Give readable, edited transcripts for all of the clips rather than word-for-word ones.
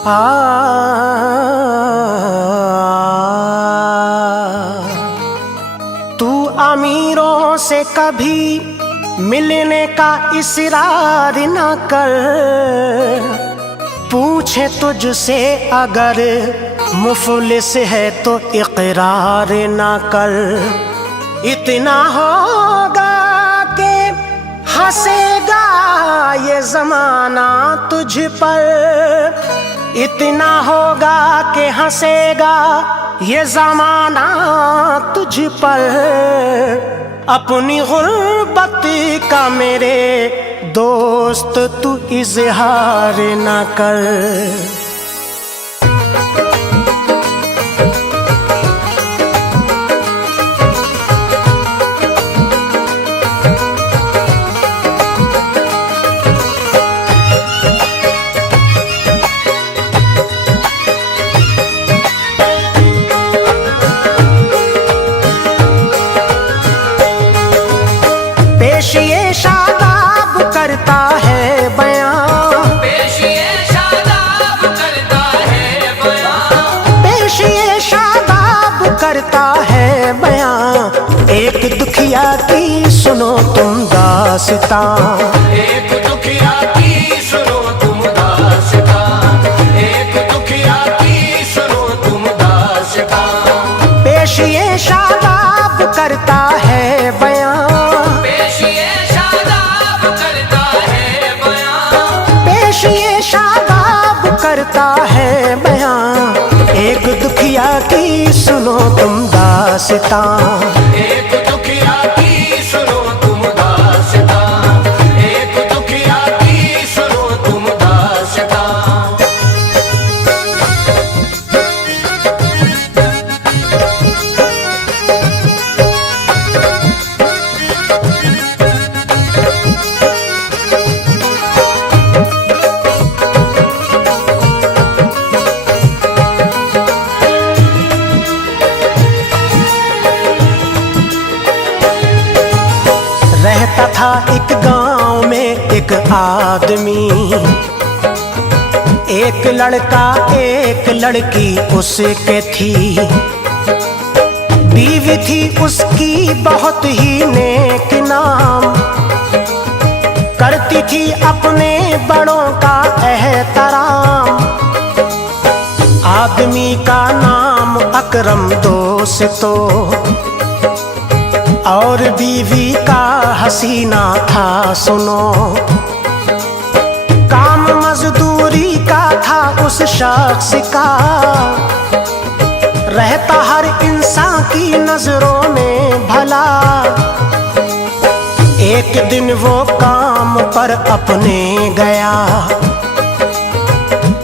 आ तू अमीरों से कभी मिलने का इसरार न कर, पूछे तुझसे अगर मुफलिस है तो इकरार न कर। इतना होगा कि हंसेगा ये जमाना तुझ पर, इतना होगा कि हंसेगा ये जमाना तुझ पर। अपनी गुर्बत का मेरे दोस्त तू इजहार न कर। पेशिए शादाब करता है बयां, पेशिए शादाब करता है बयां, पेशिए शादाब करता है बयां। एक दुखिया की सुनो तुम दास्तां, एक दुखिया की सुनो तुम दास्तां, एक दुखिया की सुनो तुम दास्तां। पेशिए शादाब करता है बयां, पेशिए शादाब करता है बयां, पेशिए शादाब करता है बयां। एक दुखिया की सुनो तुम दास्तां, एक दुखिया की सुनो तुम दास्तां, एक दुखिया की सुनो तुम दास्तां। रहता था एक गांव में एक आदमी, एक लड़का एक लड़की उसके थी। बीवी थी उसकी बहुत ही नेक नाम, करती थी अपने बड़ों का एहतराम। आदमी का नाम अकरम दोस्तो, और बीवी का हसीना था सुनो। काम मजदूरी का था उस शख्स का, रहता हर इंसान की नजरों में भला। एक दिन वो काम पर अपने गया,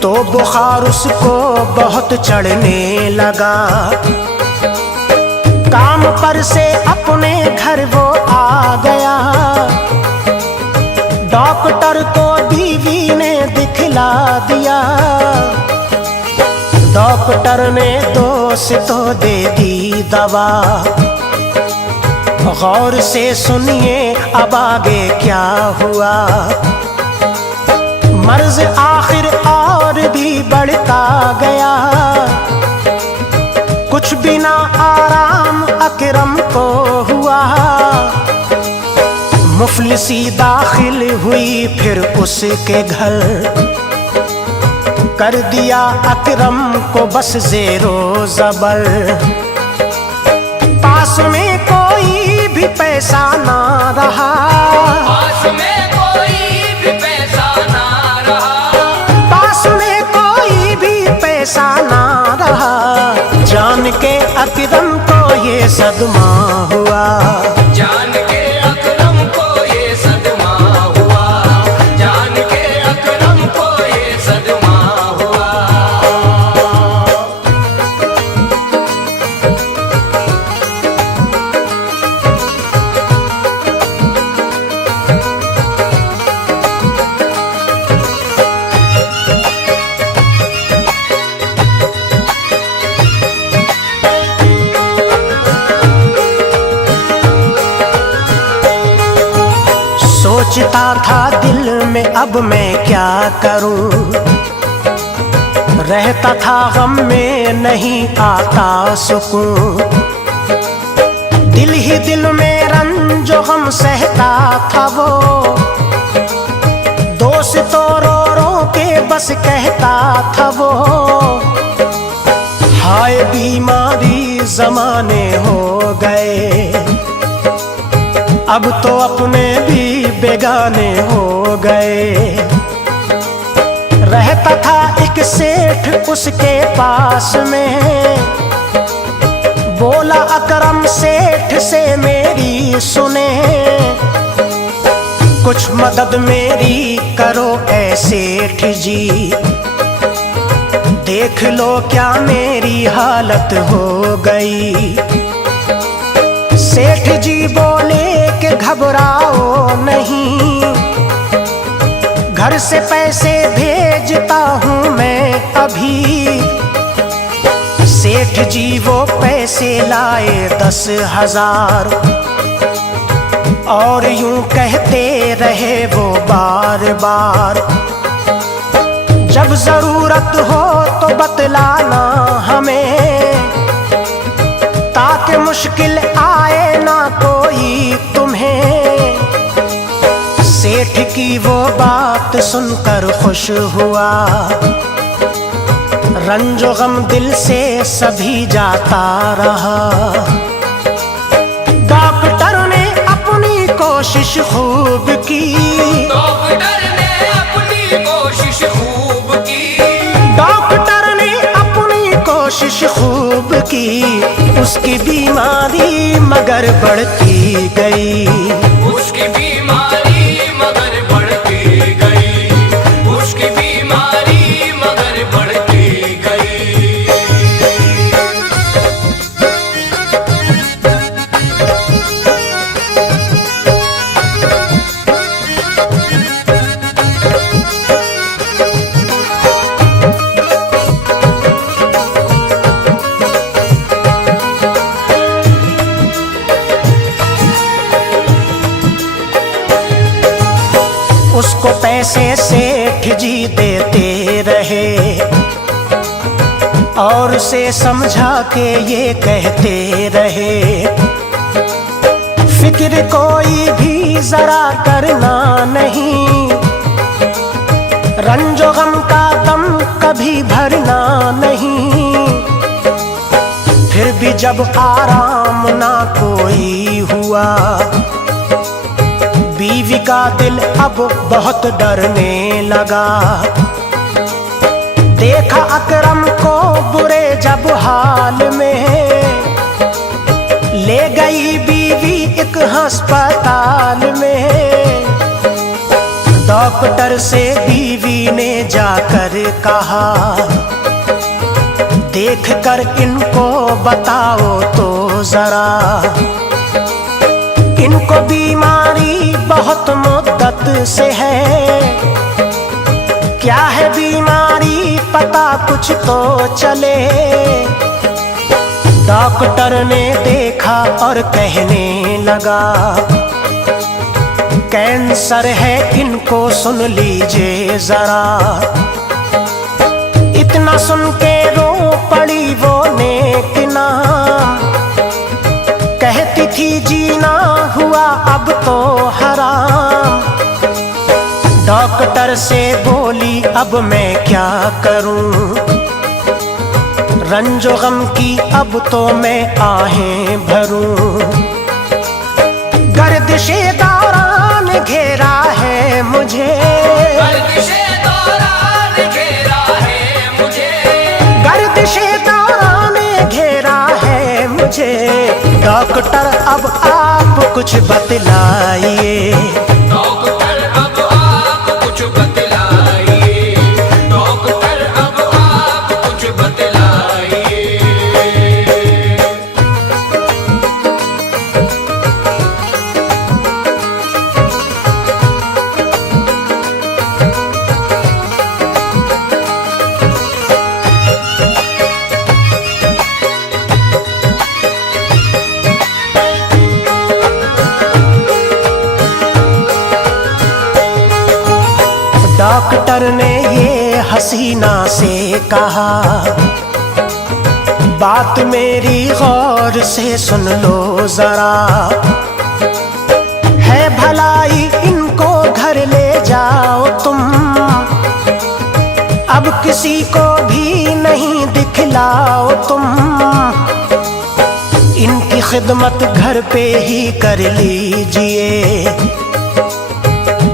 तो बुखार उसको बहुत चढ़ने लगा। काम पर से अपने घर वो आ गया, डॉक्टर को बीवी ने दिखला दिया। डॉक्टर ने दोस्तों दे दी दवा, गौर से सुनिए अब आगे क्या हुआ। मर्ज आखिर और भी बढ़ता गया, कुछ बिना आराम अकरम को हुआ। मुफलिसी दाखिल हुई फिर उसके घर, कर दिया अकरम को बस ज़ेरो ज़बर। पास में कोई भी पैसा ना रहा, पास में कोई भी पैसा ना रहा, पास में कोई भी पैसा ना रहा। जान के अकरम को ये सदमा हुआ, जान के अकरम को ये सदमा हुआ, जान के अकरम को ये सदमा हुआ। सोचता था दिल में अब मैं क्या करूं। रहता था गम में नहीं आता सुकून, दिल ही दिल में रंजो गम सहता था वो, दोस्तों रो रो के बस कहता था वो, हाय बीमारी जमाने हो गए, अब तो अपने भी बेगाने हो गए। रहता था एक सेठ उसके पास में, बोला अकरम सेठ से मेरी सुने, कुछ मदद मेरी करो ऐ सेठ जी, देख लो क्या मेरी हालत हो गई। सेठ जी बोले कि घबराओ नहीं, घर से पैसे भेजता हूँ मैं अभी। सेठ जी वो पैसे लाए 10,000 और यूं कहते रहे वो बार बार, जब जरूरत हो तो बतलाना हमें, ताकि मुश्किल आए ना कोई तुम्हें। सेठ की वो बात सुनकर खुश हुआ, रंजो गम दिल से सभी जाता रहा। डॉक्टर ने अपनी कोशिश खूब की, डॉक्टर ने अपनी कोशिश खूब की, डॉक्टर ने अपनी कोशिश खूब की, उसकी बीमारी मगर बढ़ती गई, उसकी बीमारी मगर बढ़ती गई, उसकी बीमारी मगर बढ़ती गई। उसको पैसे सेठ जी देते रहे और उसे समझा के ये कहते रहे, फिक्र कोई भी जरा करना नहीं, रंजो गम का दम कभी भरना नहीं। फिर भी जब आराम ना कोई हुआ, बीवी का दिल अब बहुत डरने लगा। देखा अकरम को बुरे जब हाल में, ले गई बीवी एक अस्पताल में। डॉक्टर से बीवी ने जाकर कहा, देख कर इनको बताओ तो जरा, इनको बीमारी बहुत मुद्दत से है, क्या है बीमारी पता कुछ तो चले। डॉक्टर ने देखा और कहने लगा, कैंसर है इनको सुन लीजिए जरा। इतना सुन के रो पड़ी वो नेक नाम, कहती थी जीना हुआ अब तो हराम। डॉक्टर से बोली अब मैं क्या करूं, रंजो गम की अब तो मैं आहें भरूं। गर्दिशे दौरान घेरा है मुझे, गर्दिशे दौरान घेरा है मुझे, गर्दिशे दौरान घेरा है मुझे। डॉक्टर अब आप कुछ बतलाइए, डॉक्टर अब आप कुछ बतलाइए, डॉक्टर अब आप कुछ बतलाइए। डॉक्टर ने ये हसीना से कहा, बात मेरी गौर से सुन लो जरा, है भलाई इनको घर ले जाओ तुम, अब किसी को भी नहीं दिखलाओ तुम, इनकी खिदमत घर पे ही कर लीजिए,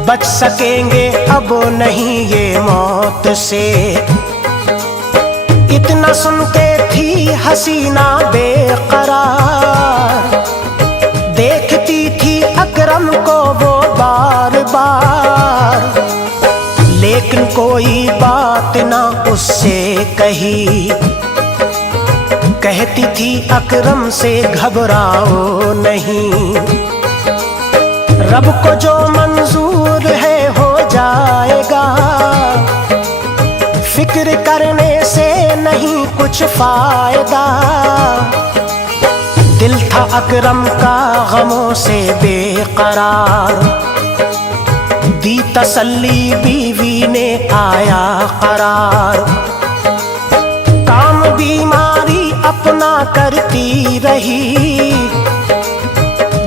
बच सकेंगे अब नहीं ये मौत से। इतना सुन के थी हसीना बेकरार, देखती थी अकरम को वो बार बार, लेकिन कोई बात ना उससे कही, कहती थी अकरम से घबराओ नहीं, रब को जो मंजूर है हो जाएगा, फिक्र करने से नहीं कुछ फायदा। दिल था अकरम का गमों से बेकरार, दी तसल्ली बीवी ने आया करार, काम बीमारी अपना करती रही,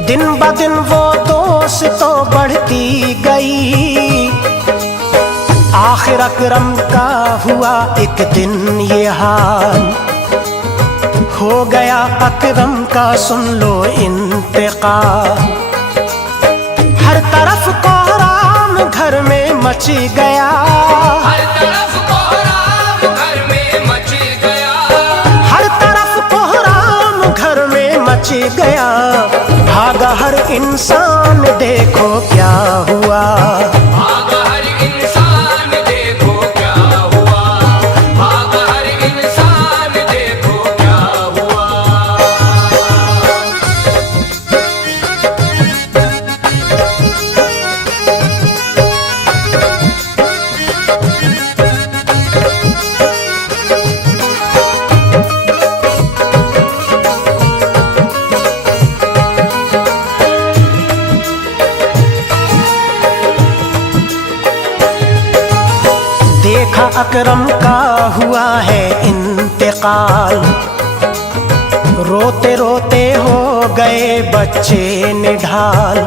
दिन ब दिन वो दोस्त तो बढ़ती गई, आखिर अकरम का हुआ एक दिन ये हाल, हो गया अकरम का सुन लो इंतकाल। हर तरफ कोहराम घर में मच गया, हर तरफ कोहराम घर में मच गया, हर तरफ कोहराम घर में मच गया, भागा हर इंसान देखो क्या हुआ, भागा हर इंसान देखो क्या हुआ, भागा हर इंसान देखो क्या हुआ। देखा अकरम का हुआ है इंतकाल, रोते रोते हो गए बच्चे निढाल,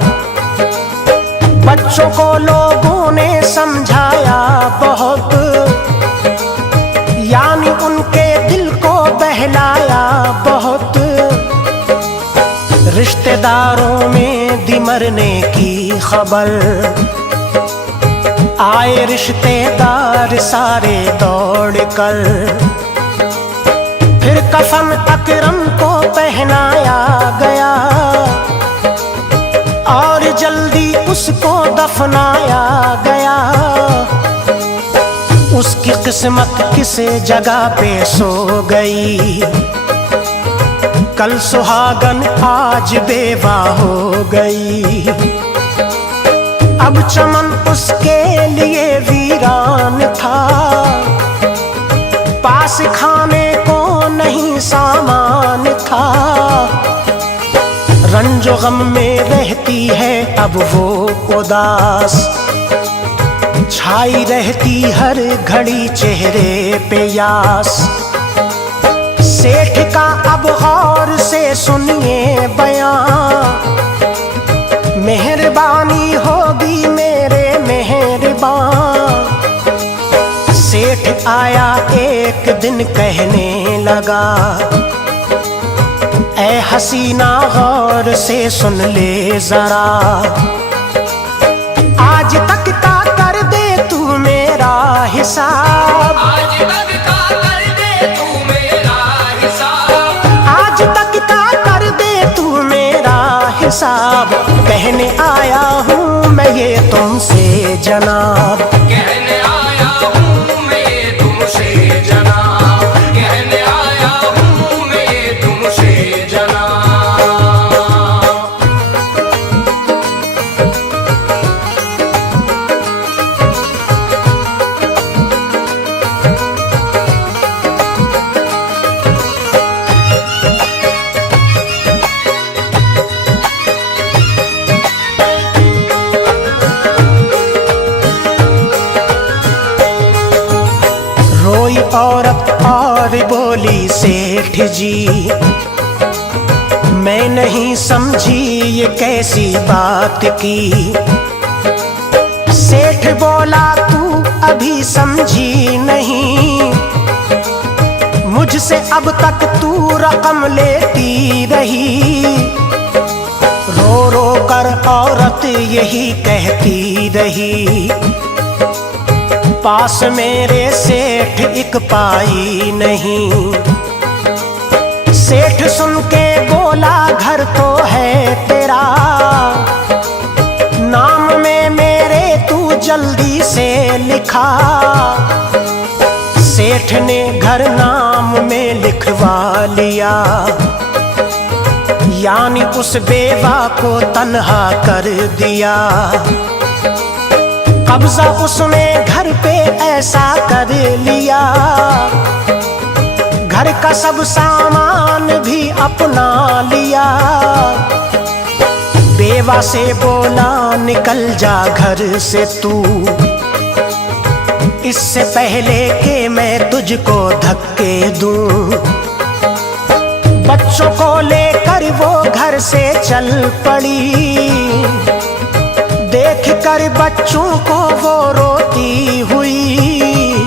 बच्चों को लोगों ने समझाया बहुत, यानी उनके दिल को बहलाया बहुत, रिश्तेदारों में दी मरने की खबर, आए रिश्तेदार सारे दौड़ कर, फिर कफन अकरम को पहनाया गया, और जल्दी उसको दफनाया गया, उसकी किस्मत किस जगह पे सो गई, कल सुहागन आज बेवा हो गई, अब चमन उसके लिए वीरान था, पास खाने को नहीं सामान था, रंजो गम में रहती है अब वो उदास, छाई रहती हर घड़ी चेहरे पे यास। सेठ का अब गौर से सुनिए बयां, मेहरबानी होगी मेरे मेहरबान। सेठ आया एक दिन कहने लगा, ऐ हसीना गौर से सुन ले जरा, आज तक का कर दे तू मेरा हिसाब, आज तक का कर दे तू मेरा हिसाब, आज तक का कर दे तू मेरा हिसाब, कहने आया हूँ मैं ये तुमसे जनाब, कहने आया हूँ मैं ये तुमसे जनाब, कहने आया हूँ मैं ये तुमसे जनाब। औरत और बोली सेठ जी, मैं नहीं समझी ये कैसी बात की। सेठ बोला तू अभी समझी नहीं, मुझसे अब तक तू रकम लेती रही। रो रो कर औरत यही कहती रही, पास मेरे सेठ एक पाई नहीं। सेठ सुन के बोला घर तो है तेरा, नाम में मेरे तू जल्दी से लिखा। सेठ ने घर नाम में लिखवा लिया, यानी उस बेवा को तन्हा कर दिया। कब्जा उसने घर पे ऐसा कर लिया, घर का सब सामान भी अपना लिया। बेवा से बोला निकल जा घर से तू, इससे पहले कि मैं तुझको धक्के दूं। बच्चों को लेकर वो घर से चल पड़ी, देख कर बच्चों को वो रोती हुई।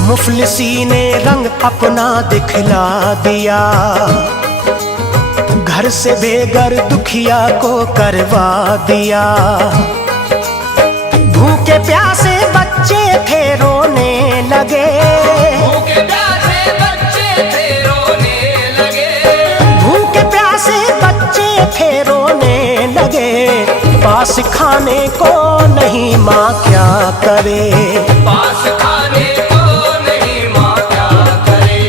मुफलिसी ने रंग अपना दिखला दिया, घर से बेघर दुखिया को करवा दिया। भूखे प्यासे बच्चे थे रोने लगे, भूखे प्यासे बच्चे थे रोने लगे, भूखे प्यासे बच्चे थे रोने लगे। पास खाने को नहीं माँ क्या करे, पास खाने को नहीं माँ क्या करे,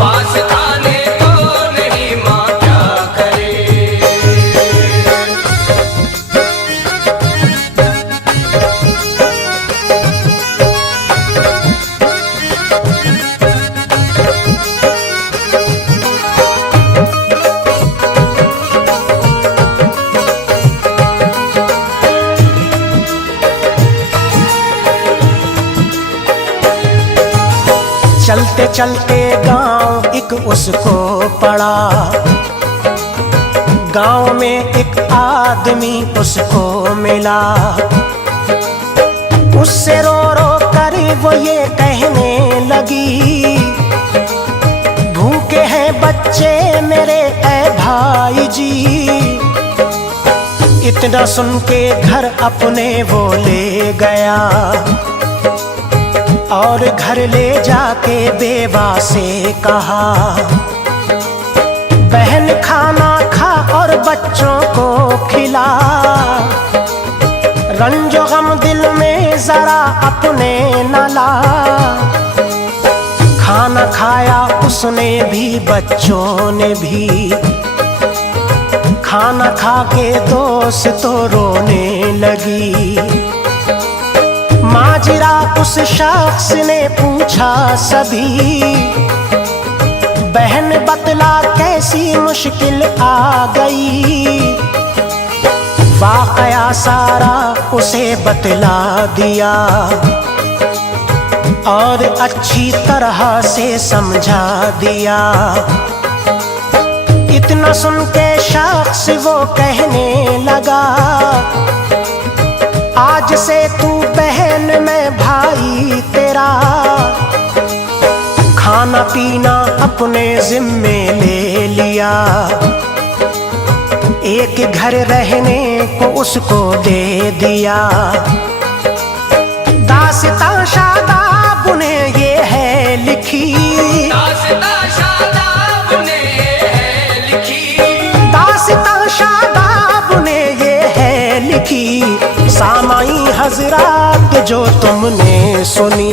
पास खाने को नहीं माँ क्या करे। चलते चलते गांव एक उसको पड़ा, गांव में एक आदमी उसको मिला। उससे रो रो कर वो ये कहने लगी, भूखे हैं बच्चे मेरे ऐ भाई जी। इतना सुन के घर अपने वो ले गया, और घर ले जाके बेवा से कहा, बहन खाना खा और बच्चों को खिला। रंजो गम दिल में जरा अपने न ला। खाना खाया उसने भी बच्चों ने भी, खाना खा के दोस्त तो रोने लगी। माजरा उस शख्स ने पूछा सभी, बहन बतला कैसी मुश्किल आ गई। वाकया सारा उसे बतला दिया, और अच्छी तरह से समझा दिया। इतना सुन के शख्स वो कहने लगा, आज से तू बहन मैं भाई तेरा। खाना पीना अपने जिम्मे ले लिया, एक घर रहने को उसको दे दिया। दास्तां शादाब ने ये है लिखी, दास्तां शादाब ने ये है लिखी, दास्तां शादाब ने ये है लिखी। सामाई हजरात जो तुमने सुनी,